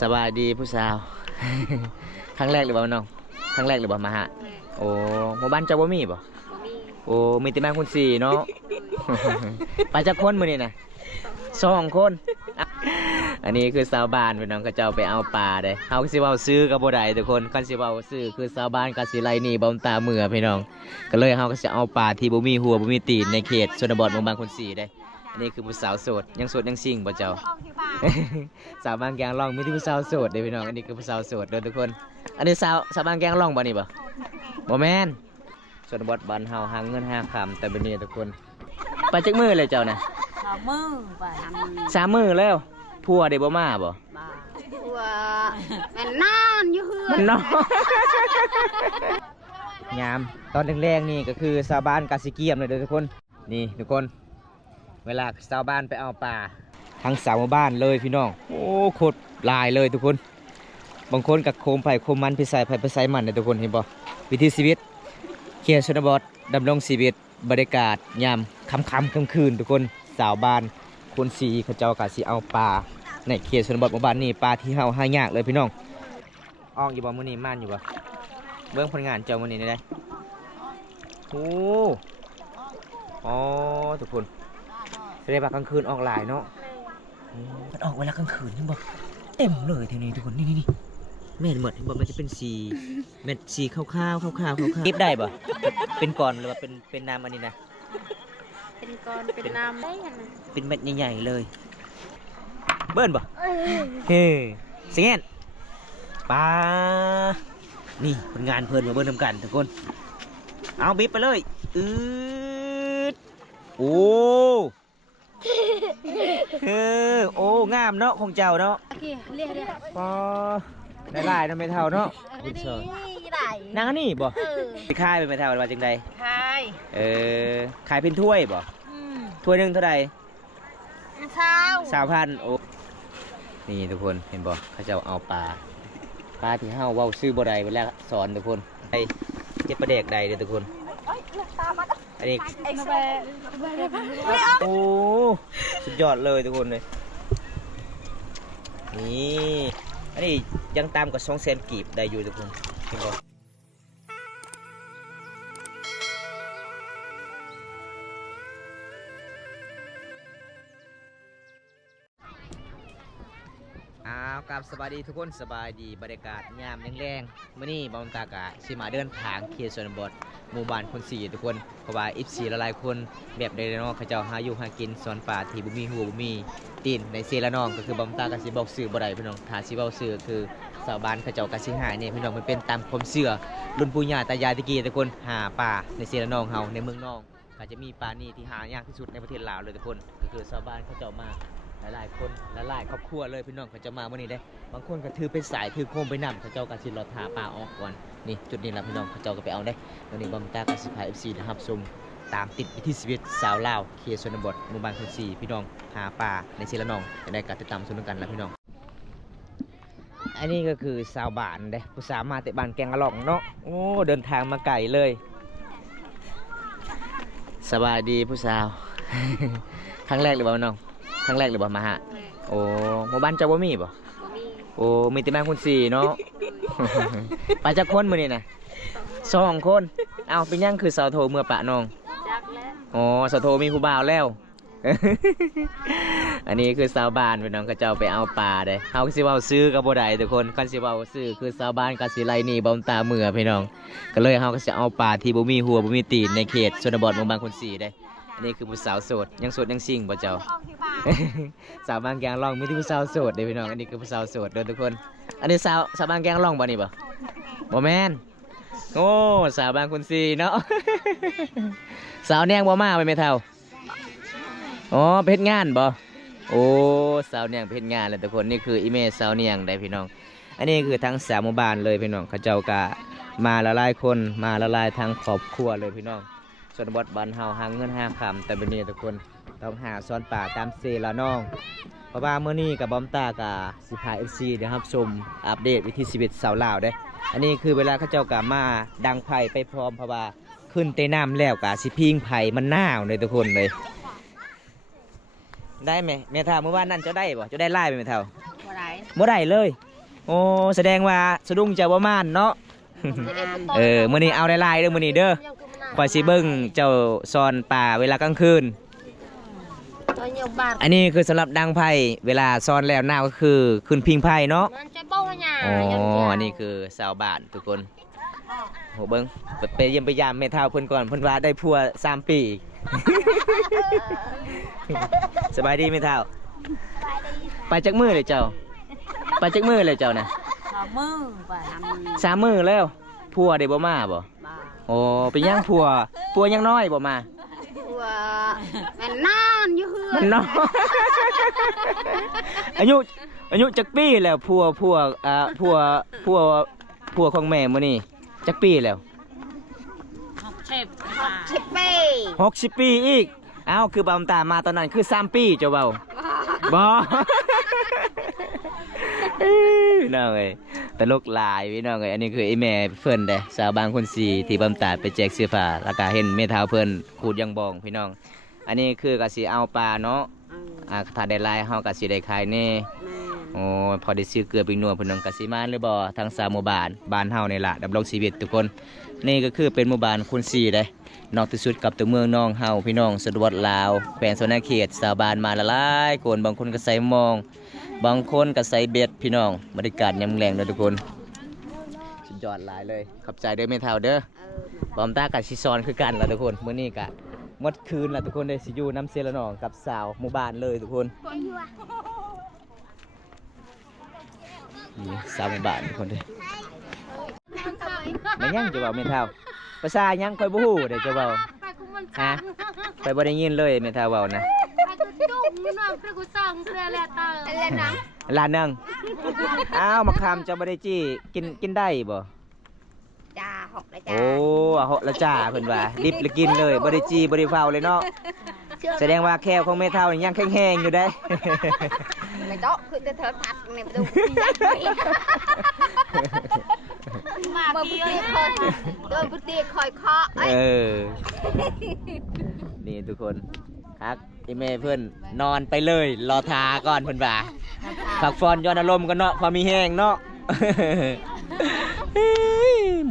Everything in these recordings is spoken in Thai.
สบายดีผู้สาว ครั้งแรกหรือเปล่าน้องครั้งแรกหรือเปล่ามาฮะโอ้หมู่บ้านเจ้าบ่มีบ่โอ้มีแต่แม่คนสี่เนาะ ไปจากคนมื้อนี้นะ2 คนอันนี้คือชาวบ้านพี่น้องก็เจ้าไปเอาปลาเด้เฮาสิเว้าซื้อกับบ่ได้ทุกคนคันสิเว้าซื้อคือชาวบ้านก็สิไล่หนีบ่ตาเมื่อพี่น้องก็เลยเฮาก็สิเอาปลาที่บ่มีหัวบ่มีตีนในเขตชนบทหมู่บ้านคนสี่เด้อันนี้คือผู้สาวโสดยังโสดยังซิงบ่เจ้า สาวบางแกงล่องมีที่ผู้สาวโสดเด้พี่น้องอันนี้คือผู้สาวโสดเด้อทุกคนอันนี้สาวบางแกงล่องบ่นี่บ่แม่นชนบทบ้านเฮาหาเงินหาคำแต่บัดนี้ทุกคนไปจักมื้อเลยเจ้าน่ะ3 มื้อแล้วผัวได้บ่มาบ่ผัวมันนอนอยู่เฮือ มันนอน ยามตอนแรงๆนี่ก็คือชาวบ้านกาสิเกียมเลยเด้อทุกคนนี่ทุกคนเวลาชาวบ้านไปเอาปลาทั้งสาวบ้านเลยพี่น้องโอ้โคตรลายเลยทุกคนบางคนกับโคมไผ่โคมมันพิสัยไผ่พิสัยมันนะทุกคนเห็นบ่วิถีชีวิตเขียนชนบทดำรงชีวิตบรรยากาศยามค่ำคืนทุกคนสาวบ้านคนสีเขาเจ้ากาสิเอาปลาในเขตชนบทหมู่บ้านนี่ปลาที่เฮาหายากเลยพี่น้องออกอยู่บ่มื้อนี้ม่านอยู่บ่เบิ่งผลงานเจ้ามื้อนี้ได้โอ้อ๋อทุกคนแสดงว่ากลางคืนออกหลายเนาะมันออกเวลากลางคืนเห็นบ่เต็มเลยทีนี้ทุกคนนี่แม่นหมดเห็นบ่มันจะเป็นสีเม็ดสีขาวๆเก็บได้บ่เป็นก้อนหรือว่าเป็นน้ำอันนี้นะเป็นก้อนเป็นน้ำได้ยังไงเป็นเม็ดใหญ่ๆเลยเบิ้นบ่เฮ้สิเงี้ยปลานี่ผลงานเพิ่นมาเบิ้นทำกันทุกคนเอาบิ๊บไปเลยโอ้โอ้งามเนาะของเจ้าเนาะเรียกปอได้ลายนะไม่เท่าเนาะนางอันนี้บ่ไปขายเป็นไม่เท่าว่าจังใดขายขายเป็นถ้วยบ่ถ้วยนึงเท่าใด20,000โอ้นี่ทุกคนเห็นบ่เขาเจ้าเอาปลาที่เฮาเว้าซื้อบ่ได้เวลาสอนทุกคนไอ้เจ็บประเดกใดเด้อทุกคนอันนี้โอ้สุดยอดเลยทุกคนเลยนี่อันนี้ยังตามกับ200,000 กีบได้อยู่ทุกคนเห็นบ่กับสบายดีทุกคนสบายดีบรรยากาศยามแรงๆมื้อนี้บอมตากะสิมาเดินทางเขตชนบทหมู่บ้านคนสี่ทุกคนเพราะว่า14หลายๆคนแบบใดเนาะเขาเจ้าหาอยู่หากินสวนป่าที่บ่มีหัวบ่มีตีนในเซละน้องก็คือบอมตากะสิบอกชื่อบ่ได้พี่น้องถ้าสิเว้าชื่อคือชาวบ้านเขาเจ้ากะสิหานี่พี่น้องมันเป็นตามความเชื่อรุ่นปู่ย่าตายายตะกี้ทุกคนหาป่าในเซละน้องเฮาในเมืองน้องก็จะมีปลานี่ที่หายากที่สุดในประเทศลาวเลยทุกคนก็คือชาวบ้านเขาเจ้ามาหลายๆคนหลายๆครอบครัวเลยพี่น้องเขาจะมาวันนี้ได้บางคนก็ถือไปสายถือโคมไปนำเขาเจ้าก็สิรอหาปลาออกก่อนนี่จุดนี้ละพี่น้องเขาเจ้าก็ไปเอาได้วันนี้บอมตากสิพา FC นะครับชมตามติดวิถีชีวิตสาวลาวเขตชนบทหมู่บ้านคนสี่พี่น้องหาปลาในเชลนองได้การติดตามชมกันแล้วพี่น้องอันนี้ก็คือสาวบ้านเด้ผู้สาวมาแต่บ้านแกงกะหล่องเนาะโอ้เดินทางมาไกลเลยสบายดีผู้สาว ครั้งแรกหรือเปล่าน้องครั้งแรกหรือเปล่ามาฮะโอ้หมู่บ้านเจ้าบ่มีบ่โอ้มีแต่แม่คนสี่เนาะ ไปจากคนมื้อนี้นะ2 คนเอาเป็นยังคือสาวโทเมื่อปะน้องอ๋อสาวโทมีผู้บ่าวแล้ว อันนี้คือชาวบ้านพี่น้องเขาเจ้าไปเอาปลาเด้เฮาสิเว้าซื้อกับบ่ได้ทุกคนคันสิเว้าซื้อคือชาวบ้านก็สิไล่หนีบ่ตาเมื่อพี่น้องก็เลยเฮาก็สิเอาปลาที่บ่มีหัวบ่มีตีนในเขตชนบทหมู่บ้านคนสี่เด้อันนี้คือผู้สาวโสดยังโสดยังซิงบ่เจ้า สาวบางแกงล่องมีที่ผู้สาวโสดเด้พี่น้องอันนี้คือผู้สาวโสดเด้อทุกคนอันนี้สาวบางแกงล่องบ่นี่บ่แม่นโอ้สาวบางคนสี่เนาะ สาวแนงบ่มาไปแม่เฒ่าอ๋อเพชรงานบ่โอ้สาวเนียงเพชรงานเลยทุกคนนี่คืออีเมลสาวเนียงได้พี่น้องอันนี้คือทั้ง3 หมู่บ้านเลยพี่น้องเขาเจ้ากะมาละลายคนมาละลายทั้งครอบครัวเลยพี่น้องชนบทบ้านเฮาหาเงินหาคำแต่บัดนี้ทุกคนต้องหาซ้อนป่าตามเซละน้องเพราะว่ามื้อนี้กับบอมตากะสิพา FC เดี๋ยวครับชมอัปเดตวิถีชีวิตสาวลาวเด้อันนี้คือเวลาเขาเจ้ากะมาดังไผ่ไปพร้อมเพราะว่าขึ้นเตน้ำแล้วกะสิพิงไผ่มันหนาวเลยทุกคนเลยได้ไหมเมียเท่าเมื่อวานนั่นเจ้าได้บ่เจ้าได้ไล่ไปเมียเท่าบ่ได้เลย โอ้แสดงว่าสะดุ้งเจ้าบ่ม่านเนาะ มื้อนี้เอาหลายๆเด้อมื้อนี้เด้อข่อยสิเบิ่งเจ้าซ่อนป่าเวลากลางคืนอันนี้คือสำหรับดังไพ่เวลาซ่อนแล้วหน้าก็คือขึ้นพิงไพ่เนาะอ๋ออันนี้คือชาวบ้านทุกคนโหเบิ่งไปเยี่ยมไปยามแม่เฒ่าเพิ่นก่อนเพิ่นว่าได้ผัว3 ปี สบายดีแม่เฒ่าไปจักมื้อเลยเจ้าไปจักมื้อเลยเจ้านะ3 มื้อแล้วผัวได้บ่มาบ่โอ้เป็นยังผัวยังน้อยบ่มาแม่นอนอยู่เฮือ มัน น น้อยอายุจักปีแล้วผัวของแม่มื้อนี้จักปีแล้ว60 ปี 60 ปีอีกเอ้าคือบำตามาตอนนั้นคือ3 ปีเจ้าเบาบ่ พี่น้องเอ้ยตลกหลายพี่น้องเอ้ยอันนี้คือไอ้แม่เพิ่นเด้สาวบางคนสีที่บำตาไปแจกเสื้อผ้าแล้วก็เห็นแม่เฒ่าเพิ่นขูดยังบองพี่น้องอันนี้คือก็สิเอาปลาเนาะถ้าได้หลายเฮาก็สิได้ขายแน่โอ้พอได้ซื้อเกลือไปนัวเพิ่นน้องก็สิมาหรือบ่ทาง3หมู่บ้านเฮานี่ล่ะดำรงชีวิตทุกคนนี่ก็คือเป็นหมู่บ้านคุณสีเด้นอกที่สุดกับตัวเมืองน้องเฮาพี่น้องสะดวกลาวแขวงสนเขตชาวบ้านมาละลายคนบางคนก็ใส่มองบางคนก็ใส่เบ็ดพี่น้องบรรยากาศยามแลงเด้อทุกคนสุดยอดหลายเลยขอบใจเด้อแม่เฒ่าเด้อบอมตากับชิซอนคือกันล่ะทุกคนมื้อนี้ก็หมดคืนล่ะทุกคนได้สิอยู่น้ำเซละนองกับสาวหมู่บ้านเลยทุกคนนี่สาวหมู่บ้านทุกคนเด้แม่ยังจะเว้าแม่เฒ่าภาษายังค่อยบ่ฮู้เด้อจะเว้าฮะไปบ่ได้ยินเลยแม่เฒ่าเว้านะลานังอ้าวมะขามจะบ่ได้จี้กินได้บ่จ้าหกเลยจ้าโอ้เหาะละจ้าเพิ่นว่าดิบเลยกินเลยบ่ได้จี้บ่ได้เฝ้าเลยเนาะแสดงว่าแค่ของแม่เฒ่านี่ยังแข็งๆอยู่ได้ไม่ต้องคือจะเธอผัดเนี่ยไปดูมาปีคนโดนพุทธิคอยเคาะนี่ทุกคนครับอีเมเพื่อนนอนไปเลยรอทาก่อนเพื่อนบ่าผักฟอนย้อนอารมณ์กันเนาะพอมีแห้งเนาะ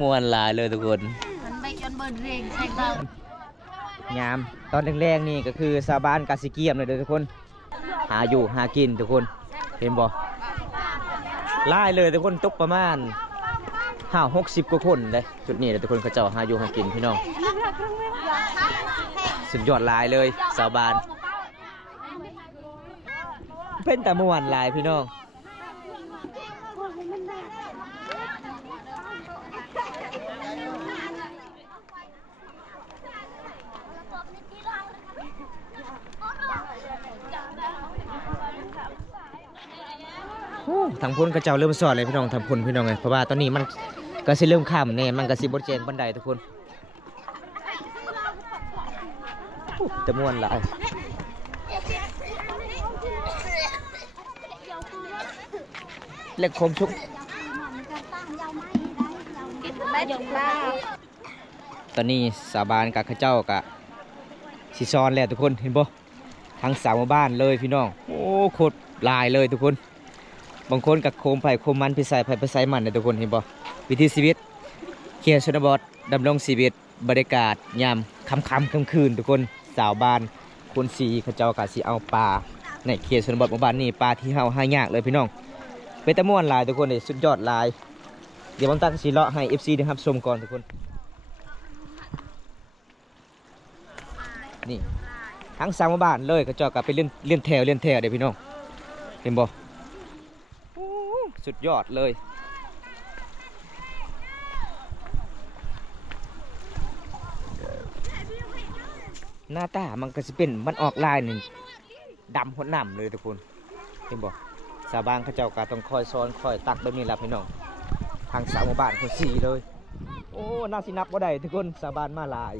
มวนหลายเลยทุกคนงามตอนแรงๆนี่ก็คือชาวบ้านกาซิเกียมเลยทุกคนหาอยู่หากินทุกคนเห็นบ่ไล่เลยทุกคนตกประมาณ60 กว่าคนเลยจุดนี้เลยทุกคนเขาเจ้าหาอยู่หากินพี่น้องสุดยอดลายเลยชาวบ้านเป็นแต่ม่วนลายพี่น้องทางพ้นกระเจ้าเริ่มสอนเลยพี่น้องทางพ้นพี่น้องเลยเพราะว่าตอนนี้มันก็สิเริ่มค่ำเนี่ยมันก็สิบดแจงบันไดทุกคนจะม่วนหลายเล็กคมชุกตอนนี้สาบานกับข้าเจ้ากับสิซอนแล้วทุกคนเห็นบ่ทั้งสามบ้านเลยพี่น้องโอ้โคตรลายเลยทุกคนบางคนกับโคมไผ่โคมมันพิสัยไผ่พิสัยมันนะทุกคนเห็นบ่วิถีชีวิตเขียนชนบทดำรงชีวิตบรรยากาศยามค่ำคืนทุกคนสาวบ้านคนสีข้าเจ้ากะสิเอาปลาในเขตชนบทหมู่บ้านนี่ปลาที่เฮาหายากเลยพี่น้องเป็นตะม่วนลายทุกคนเลยสุดยอดลายเดี๋ยวบางตั้งสีเลาะให้ FC ได้รับชมก่อนทุกคนนี่ทั้งสามหมู่บ้านเลยข้าเจ้ากะไปเล่นแถวเดี๋ยวพี่น้องเห็นบ่สุดยอดเลยหน้าตามันก็จะเป็นมันออกลายหนึ่งดำหัวหนำเลยทุกคนเห็นบอกชาวบ้านเขาเจ้าก็ต้องคอยซ้อนคอยตักแบบนี้แหละพี่น้องทางสาวหมู่บ้านคนสี่เลยโอ้น่าสินับว่าใดทุกคนชาวบ้านมาลาย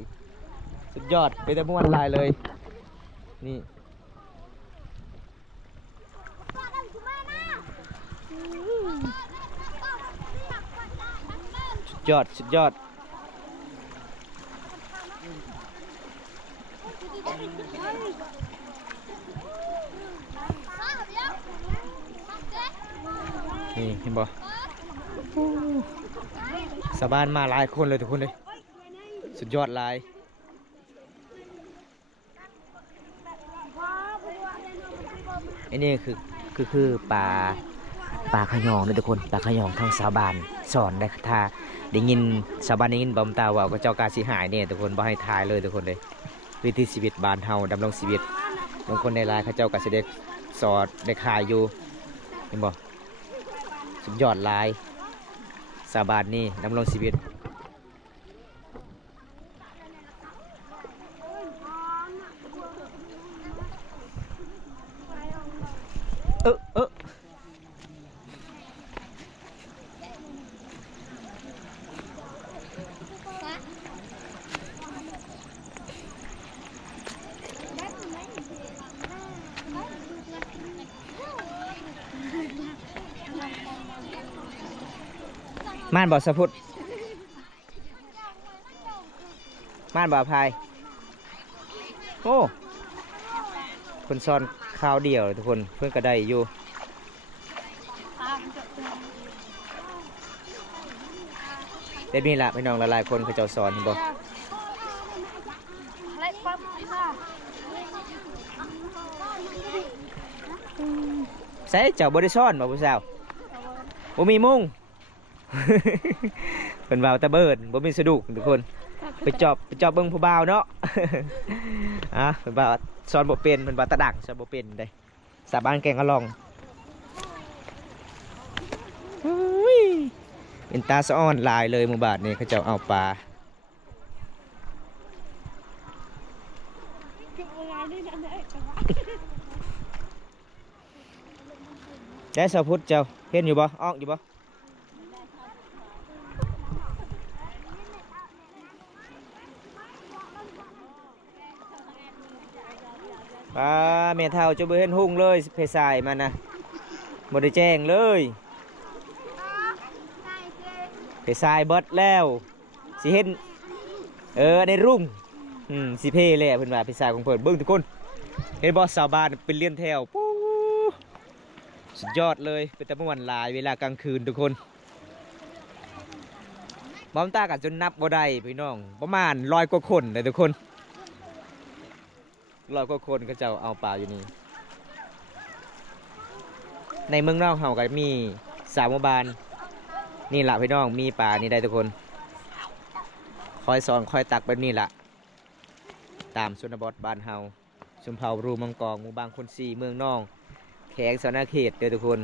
สุดยอดเป็นแต่ม้วนลายเลยนี่สุดยอด นี่เห็นบ่ชาวบ้านมาหลายคนเลยทุกคนเลยสุดยอดหลายไอ้นี่คือปลาขยองเลยทุกคนปลาขยองทางชาวบ้านสอนได้ถ้าได้ยินชาวบ้านได้ยินบอมตาว่าก็เจ้ากาสิหายเนี่ยทุกคนบ่ให้ทายเลยทุกคนเลยวิถีชีวิตบ้านเฮาดำรงชีวิตบางคนในรายเขาเจ้าก็สิได้สอนได้ขายอยู่เห็นบ่สุดยอดหลายชาวบ้านนี่ดำรงชีวิตม่านบ่อสะพุดม่านบ่อพายโอ้คนซ้อนข้าวเดียวทุกคนเพื่อนก็ได้อยู่เด็ดนี่ละพี่น้องหลายๆคนเขาเจ้าสอนบ่ใส่เจ้าบริซ้อนบ่ผู้สาวบ่มีมุ้ง เป็นบ่าวตะเบิดบ่มีสะดุกทุกคนไปจอบเบิ่งผู้บ่าวเนาะ เป็นบ่าวสอนบ่เป็นเป็นบ่าวตะดักสอนบ่เป็นได้สาบานแกงกะลองเป็นตาสะอ้อนลายเลยหมู่บ้านนี้เขาเจ้าเอาปลาได้สาวพุทธเจ้าเห็นอยู่บ่ออกอยู่บ่ปลาเมทัลจะไปเห็นหุ่งเลยเพสายมันนะบ่ได้แจ้งเลยเพสายเบิดแล้วสิเห็นในรุ่งสิเพเลยเพิ่นว่าเพสายของเพิ่นเบิ่งทุกคนเห็นบ่ชาวบ้านเป็นเลี้ยนแถวปู๊สุดยอดเลยเป็นตะม่วนหลายเวลากลางคืนทุกคนบอมตากันจนนับบ่ได้พี่น้องประมาณ100 กว่าคนเลยทุกคน100 กว่าคนก็จะเอาปลาอยู่นี่ในเมืองนอกเฮาก็มี3 หมู่บ้านนี่ล่ะพี่น้องมีปลานี่ได้ทุกคนคอยสอนคอยตักแบบนี้ล่ะตามชนบทบ้านเฮาชุมเผารูมังกรหมู่บ้านคน4เมืองนองแขงสนาเขตเด้อทุกคน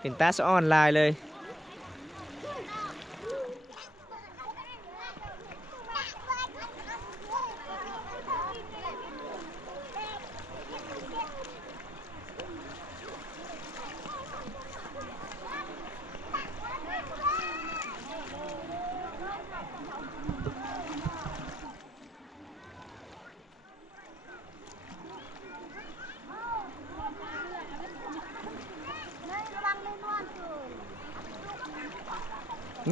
เป็นตาสะอ้อนลายเลย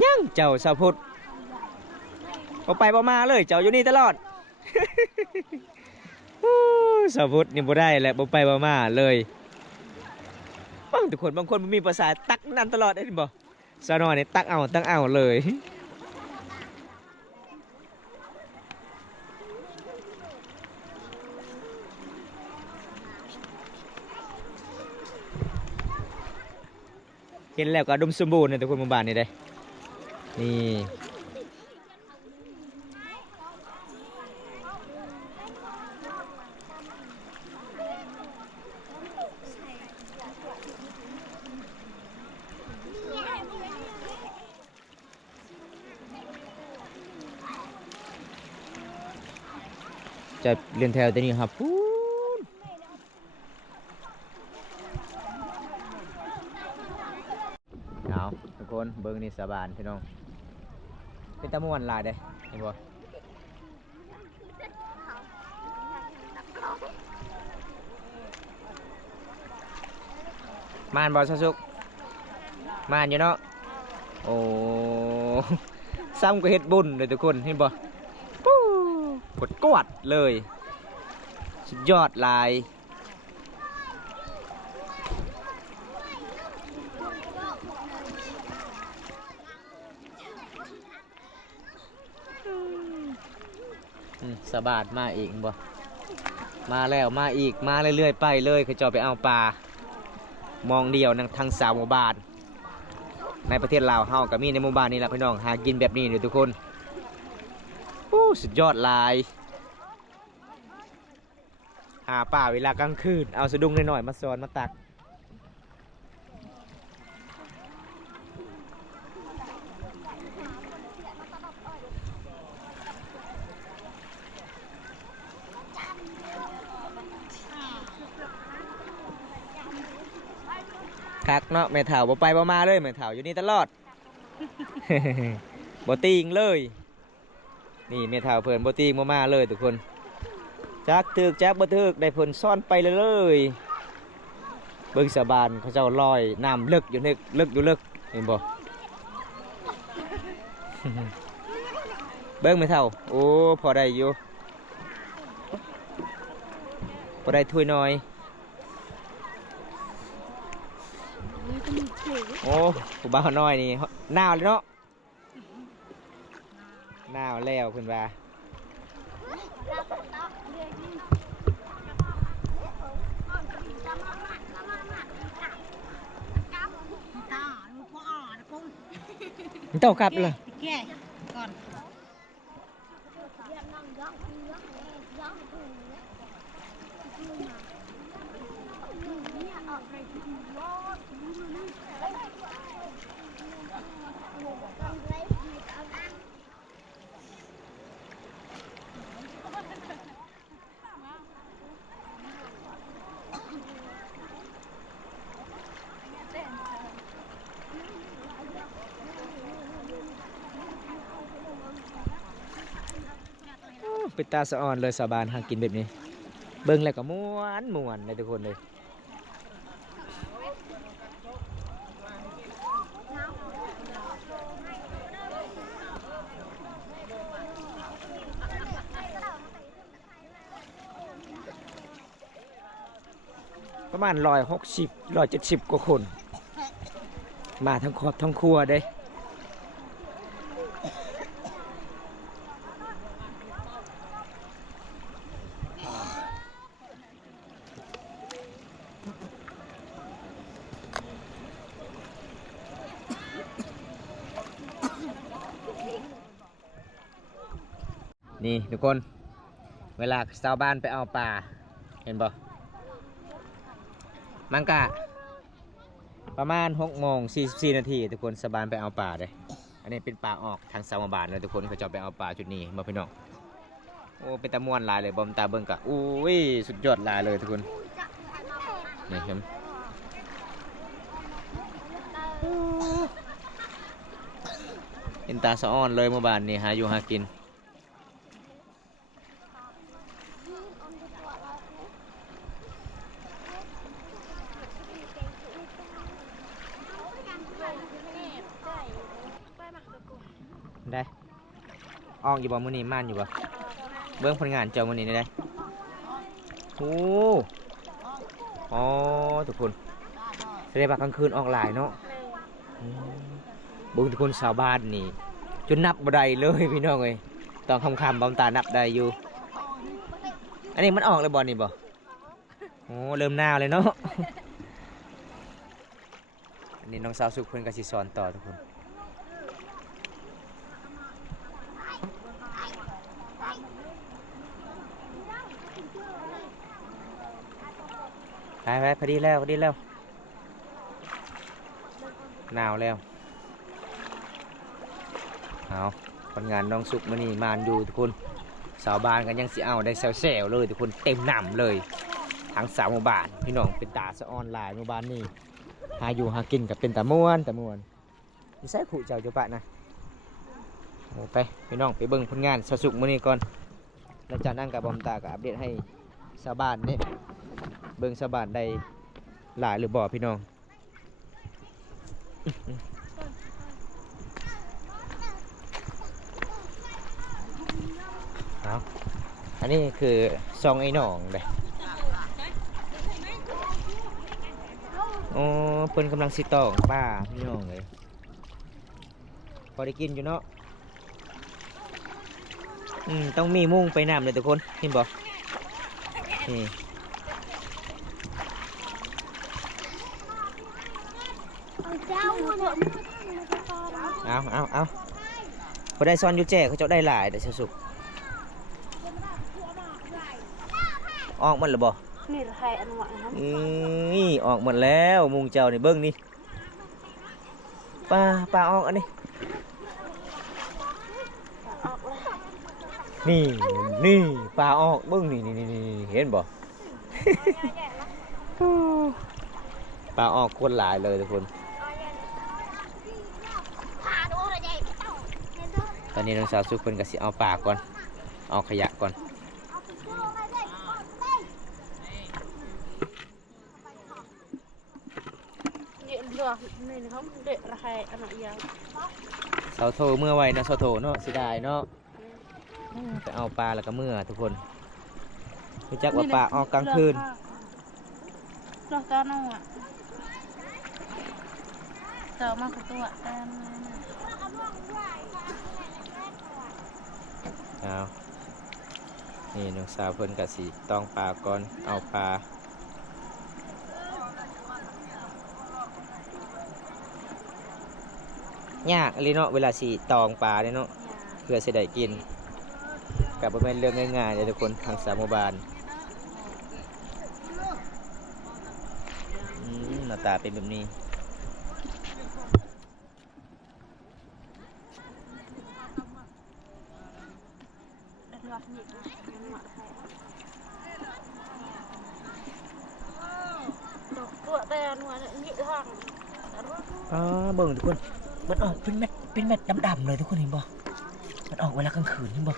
ยังเจ้าสาวพุทธเอาไปบ่มาเลยเจ้าอยู่นี่ตลอด สาวพุทธนี่บ่ได้แหละบ่ไปบ่มาเลยทุกคนบางคนมีภาษาตักนั่นตลอดได้บ่สาวนอยนี่ตักเอาเลยเห็นแล้วก็ดุมสมบูรณ์นะทุกคนหมู่บ้านนี่ได้นี่จะเรียนแถวตัวนี้ครับพูนเอาทุกคนเบิ้งนี่สบานพี่น้องเป็นตะม่วนลายเด้เห็นบ่มานบ่ซะสุกมานอยู่เนาะโอ้ซ้ำก็เฮ็ดบุญเลยทุกคนเห็นบ่ปู้ ดกวดเลยสุดยอดลายสบาดมาอีกบ่มาแล้วมาอีกมาเรื่อยๆไปเลยคือจอไปเอาปลามองเดียวนั่งทางสาวหมู่บ้านในประเทศลาวเฮาก็มีในหมู่บ้านนี้แหละพี่น้องหากินแบบนี้เลยทุกคนสุดยอดลายหาป่าเวลากลางคืนเอาสะดุ้งหน่อยๆมาซ้อนมาตักคักเนาะแม่เฒ่าบ่ไปบ่มาเลยแม่เฒ่าอยู่นี่ตลอด บ่ติงเลยนี่แม่เฒ่าเพิ่นบ่ติงบ่มาเลยทุกคนจักถึกจักบ่ถึกได้เพิ่นซ่อนไปเลยเบิ่งสะบานเขาเจ้าลอยน้ำลึกอยู่ลึกอยู่ลึกเห็นบ่ เบิ่งแม่เฒ่าโอ้พอได้อยู่พอได้ถ้วยน้อยโอ้ผู้บ่าวน้อยนี่หนาวเลยเนาะหนาวแล้วเพิ่นว่าเต้ากลับเลยแก่ก่อนเป็นตาสะอ่อนเลยสาบานหากินแบบนี้เบิ่งแล้วก็ม่วนเลยทุกคนเลยประมาณ160 170กว่าคนมาทั้งครอบทั้งครัวเด้นี่ทุกคนเวลาชาวบ้านไปเอาปลาเห็นบ่มังกะประมาณ6:44 นาทีทุกคนชาวบ้านไปเอาปลาเลยอันนี้เป็นปลาออกทางสามบาทเลยทุกคนเขาจะไปเอาปลาจุดนี้มาพี่น้องโอ้เป็นตะม่วนลายเลยบอมตาเบิ้งกะอุ้ยสุดยอดลายเลยทุกคนนี่เห็นเป็นตาสะอ้อนเลยเมื่อวานนี่หาอยู่หากินได้ออกอยู่บ่มื้อนี้ม่านอยู่บ่เบิ่งผลงานเจ้ามื้อนี้ได้โอ้อ๋อทุกคนแสดงว่ากลางคืนออกหลายเนาะเบิ่งทุกคนชาวบ้านนี่จนนับบ่ได้เลยพี่น้องเอ้ยตอนค่ำๆบอมตานับได้อยู่อันนี้มันออกเลยบ่นี่บ่โอ้เริ่มหนาวเลยเนาะอันนี้น้องสาวสุขเพิ่นก็สิสอนต่อทุกคนไปพอดีแล้วหนาวแล้วเอาผลงานน้องสุกมื้อนี้มานอยู่ทุกคนสาวบ้านกันยังสิเอาได้แซวๆเลยทุกคนเต็มหนำเลยทั้ง3 หมู่บ้านพี่น้องเป็นตาสะออนหลายหมู่บ้านนี่หาอยู่หากินกับเป็นตะม่วนนี่ใส่ขู่เจ้าจุปะนะโอ้ไปพี่น้องไปเบิ่งผลงานสาวสุกมื้อนี้ก่อนแล้วจากนั้นกับบอมตากับอัปเดตให้ชาวบ้านนี่เบิ่งชาวบ้านได้หลายหรือบ่พี่น้องเอา อันนี้คือซองไอ้หนองเลยอ๋อเพิ่นกำลังสิตองป้าพี่น้องเลยพอได้กินอยู่เนาะต้องมีมุ้งไปน้ำเลยทุกคนเห็นบ่นี่เอาพอได้ซ้อนอยู่แจ้เขาเจ้าได้หลายแต่เสียสุกออกหมันหรือบ่นี่ใครอันหวานครับ นี่ออกหมดแล้วมุงเจ้านี่เบิ้งนี่ปลาออกอันนี้นี่ปลาออกเบิ้งนี่เห็นบ่ ปลาออกคนหลายเลยทุกคนตอนนี้น้องสาวสุกเพิ่นก็สิเอาปลาก่อนเอาขยะก่อนนี่เขาเด็ดราคาอันไหนยาว เสาโทเมื่อไว้นะเสาโทเนาะเสียดายเนาะไปเอาปลาแล้วก็เมื่อทุกคนรู้จักว่าปลาออกกลางคืน ตัวตอนนู้นเต่ามากกว่าตัวแต่ เอานี่น้องสาวเพิ่นกะสิต้องปลาก่อนเอาปลายากเลยเนาะเวลาสิตองปลาเนี่ยเนาะเพื่อสิได้กินกับบ่แม่นเรื่องง่ายๆเลยทุกคนทางสามหมู่บ้านหน้าตาเป็นแบบนี้ตัวแต่หนวดนี่ทาง เบิ่งทุกคนมันออกเป็นเม็ดดำๆเลยทุกคนเห็นบ่มันออกเวลากลางคืนเห็นบ่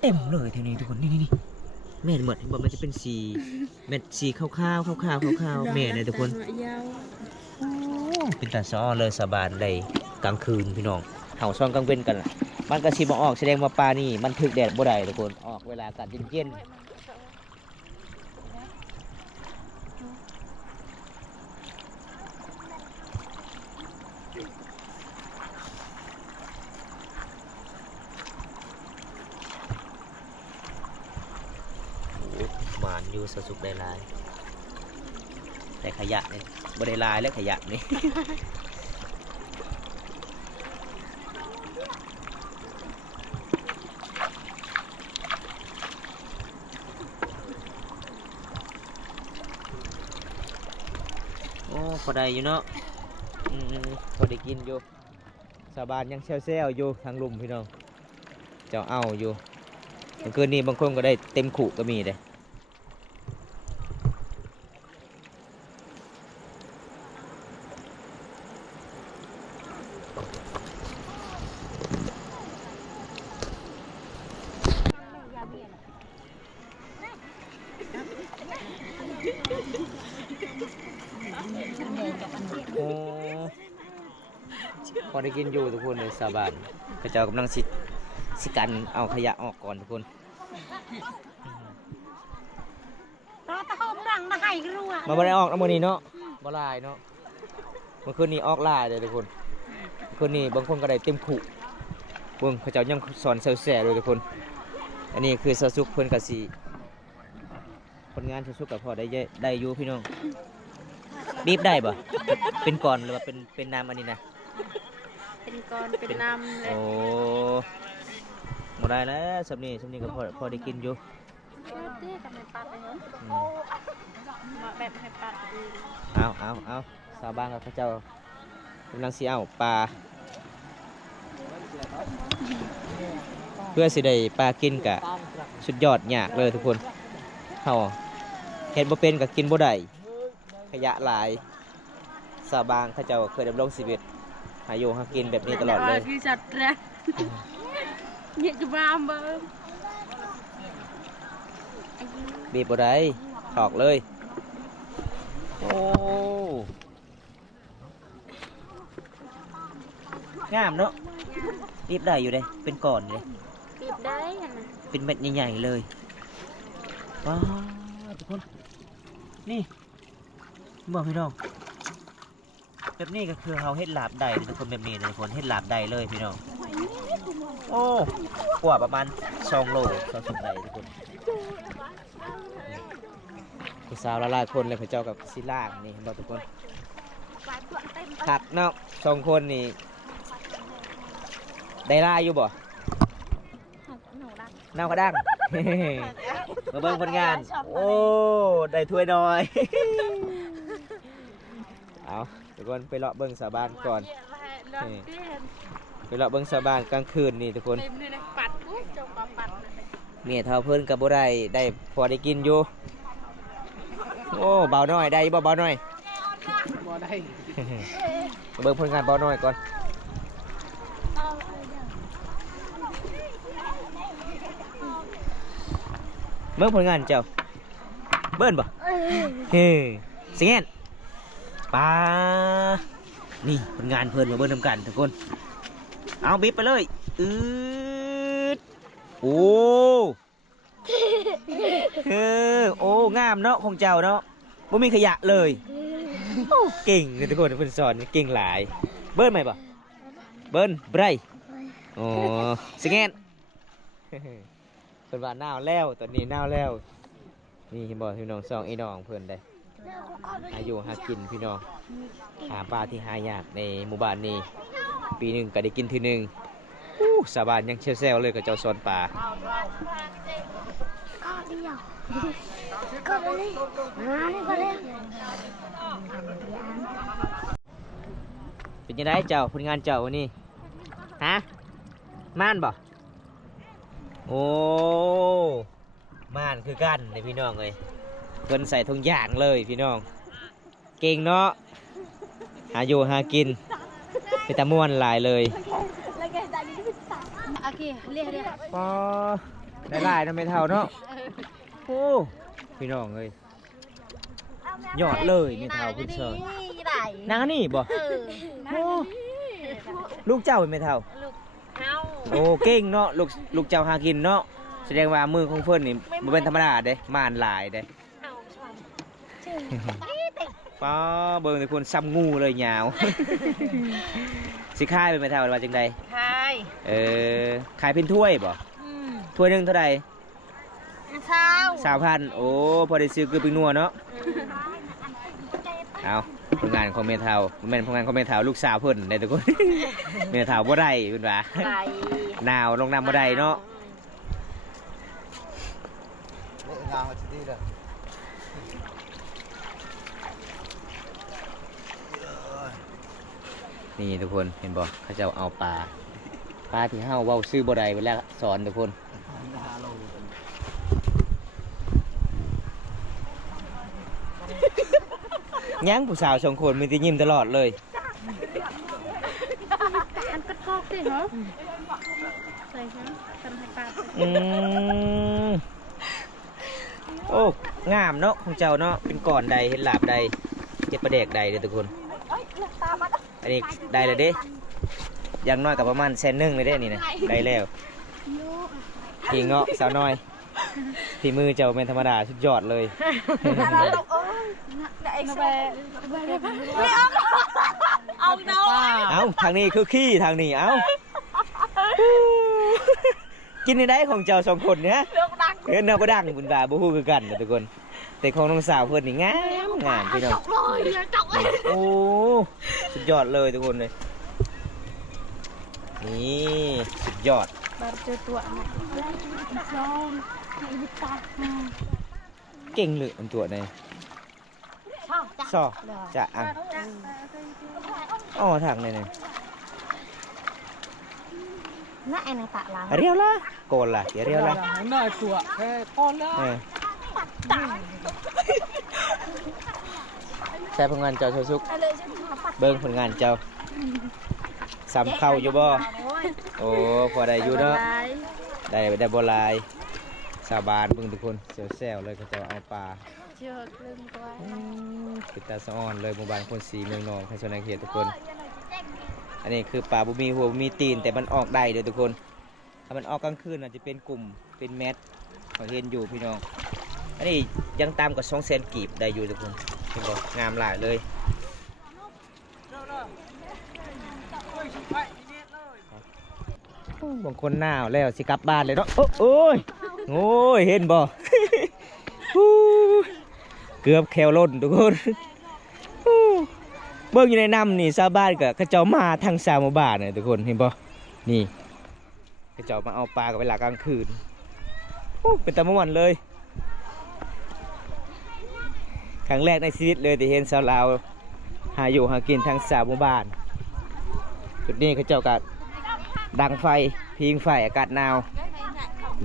เต็มเลยทีนี้ทุกคนนี่แม่นหมดเห็นบ่มันจะเป็นสีเม็ดสีขาวๆแม่เนี่ยทุกคนเป็นตาซ้อเลยสบานได้กลางคืนพี่น้องเห่าซ่อนกลางเว้นกันมันก็สิบ่ออกแสดงว่าปลานี่มันถึกแดดบ่ได้ทุกคนออกเวลาอากาศเย็นหวานอยู่สุกได้ลายแต่ขยะนี่บ่ได้ลายแล้วขยะนี่ โอ้พอได้อยู่เนาะพอได้กินอยู่สาบานยังแซวๆอยู่ทางลุ่มพี่น้องเจ้าเอาอยู่เมื่อคืนนี้บางคนก็ได้เต็มขู่ก็มีเลยโอ้พอได้กินอยู่ทุกคนเลยสาบานพระเจ้ากำลังสิกันเอาขยะออกก่อนทุกคนตาหอมดังมาให้รู้อ่ะมาบ่ได้ออกแล้วมื้อนี้เนาะบ่ลายเนาะเมื่อคืนนี้ออกลายเลยทุกคนเมื่อคืนนี้บางคนก็ได้เต็มขู่เบิ่งพระเจ้ายังสอนแซ่ๆเลยทุกคนอันนี้คือสสุกเพิ่นก็สิผลงานสสุกก็พอได้อยู่พี่น้องบีบได้บ่เป็นก้อนหรือว่าเป็นน้ำอันนี้นะเป็นก้อนเป็นน้ำเลยโอ้บ่ได้แล้วสำนี้ก็พอได้กินอยู่แบบให้ปัดเอาชาวบ้านกับพระเจ้ากำลังสิเอาปลาเพื่อสิได้ปลากินกะสุดยอดยากเลยทุกคนเฮาเฮ็ดบ่เป็นก็กินบ่ได้ขยะหลายชาวบ้านเขาเจ้าเคยดำรงชีวิตหาอยู่หากินแบบนี้ตลอดเลยที่จัดแร้เนี่ยจะมาเบิ่มบีบบ่ได้ถอกเลยโอ้งามเนาะบีบได้อยู่เลยเป็นก้อนเลยบีบได้เป็นเม็ดใหญ่ๆเลย ว้าวทุกคนนี่บอกพี่น้องแบบนี้ก็คือเขาเฮ็ดลาบใดทุกคนแบบนี้ทุกคนเฮ็ดลาบใดเลยพี่น้องโอ้กว่าประมาณ2 โล2 ใดทุกคนผู้สาวละลายคนเลยพระเจ้ากับศิลานี่บอกทุกคนขัดเนาะ2 คนนี่ได้ล่าอยู่บ่เน่ากระดัง มาเบิ่งผลงานโอ้ได้ถ้วยน้อย เอาทุกคนไปเลาะเบิ่งสาบานก่อนไปเลาะเบิ่งสาบานกลางคืนนี่ทุกคนเมียเท่าเพิ่นกับบ่ได้พอได้กินอยู่โอ้เบาหน่อยได้บ่เบาหน่อยบ่ได้ มาเบิ่งผลงานเบาหน่อยก่อนเบิ่งผลงานเจ้าเบิ้นบ่เฮ้สิเงี้ยปลานี่ผลงานเพิ่นมาเบิ่งนำกันทุกคนเอาบิ๊บไปเลยดโอ้โอ้งามเนาะของเจ้าเนาะบ่มีขยะเลยโอ้เก่งเลยทุกคนเพิ่นสอนเก่งหลายเบิ้นไหมบ่เบิ้นไบรโอ้สิเงี้ยเพิ่นว่าหนาวแล้วตอนนี้หนาวแล้วนี่เห็นบ่พี่น้อง2ไอ้น้องเพิ่นได้อายุหากินพี่น้องหาปลาที่หายากในหมู่บ้านนี้ปีหนึงก็ได้กินทีนึงสาบานยังเชี่ยวแซวเลยกับเจ้าสอนปลาเป็นยังไงเจ้าผลงานเจ้าวันนี้ฮะม่านบ่โอ้ม่านคือกันเลยพี่น้องเลยเพิ่นใส่ทุงย่างเลยพี่น้องเก่งเนาะหาอยู่หากินเป็นตะม่วนหลายเลยโอเคเรียกพอได้หลายนะไม่เท่าเนาะโอ้พี่น้องเลยยอดเลยไม่เท่าพุ่นเชิญนางอันนี่บ่โอ้ลูกเจ้าเป็นไม่เท่าโอ้เก่งเนาะลูกเจ้าหากินเนาะแสดงว่ามือของเพิ่นนี่บ่เป็นธรรมดาเด้ม่านหลายเด้ป้าเบิ่งทุกคนซ้ำงูเลยยาว สิขายเป็นไม่เท่าว่าจังใดขายขายเป็นถ้วยบ่ถ้วยหนึงเท่าใด20,000โอ้พอได้ซื้อคือปิ้งนัวเนาะเอาผลงานของเมทัลแม่นผลงานของเมทัลลูกสาวเพิ่นได้ทุกคน เมทัลบ่ได้เพิ่นว่าหนาวลงน้ำบ่ได้เนาะนี่ทุกคนเห็นบ่เขาจะเอาปลาที่เฮาเว้าซื้อบ่ได้เวลาสอนทุกคนยังผู้สาว2 คนมีแต่ยิ้มตลอดเลยอันกระทอกสิเหรอใส่ครับทำให้ปลาโอ้งามเนาะของเจ้าเนาะเป็นก่อนใดเห็นหลาบใดเจ็บประเดกใดเลยทุกคนอันนี้ได้เลยเด้อย่างน้อยกับประมาณ100,000เลยเด้นี่นะได้แล้วจริงเนาะสาวน้อยฝีมือเจ้าเป็นธรรมดาสุดยอดเลยเอาทางนี้คือขี้ทางนี้เอากินในได้ของเจ้า2 คนเนี่ยเนื้อก็ดังบุญบาบุฮูคือกันทุกคนแต่ของน้องสาวเพื่อนนี่งามพี่น้องโอ้สุดยอดเลยทุกคนเลยนี่สุดยอดเก่งเลยอันตัวนี้ซอจะอันอ๋อทางนี้น่าไอ้นางตะลาเรียวละโกนละเรียวละน่าตัวแค่ก้อนแล้วใช้ผลงานเจ้าสุกเบิ้งผลงานเจ้าสำเข้าอยู่บ่โอ้พอได้อยู่เนาะได้โบราณสาบานเบิ้งทุกคนเซลเลยเขาจะเอาปลาติดตาสะอ่อนเลยหมู่บ้านคนสีเมืองนองในชนเขตทุกคนอันนี้คือปลาบุมีหัวบุมีตีนแต่มันออกได้เลยทุกคนถ้ามันออกกลางคืนอาจจะเป็นกลุ่มเป็นแมทเขาเห็นอยู่พี่น้อง อันนี้ยังตามกับ200,000กีบได้อยู่ทุกคนเห็นบ่งามหลายเลยบางคนหนาวแล้วสิกลับบ้านเลยเนาะโอ้ยโอ้ยเห็นบ่ เกือบแควล้นทุกคนเบิ่งอยู่ในน้ำนี่ชาวบ้านก็เขาเจ้ามาทางชาวหมู่บ้านเนี่ยทุกคนเห็นบ่นี่เขาเจ้ามาเอาปลากับเวลากลางคืนเป็นตะม่วนเลยครั้งแรกในชีวิตเลยที่เห็นชาวลาวหาอยู่หากินทางชาวหมู่บ้านจุดนี้เขาเจ้าก็ดังไฟพิงไฟอากาศหนาว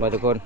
บ่ทุกคน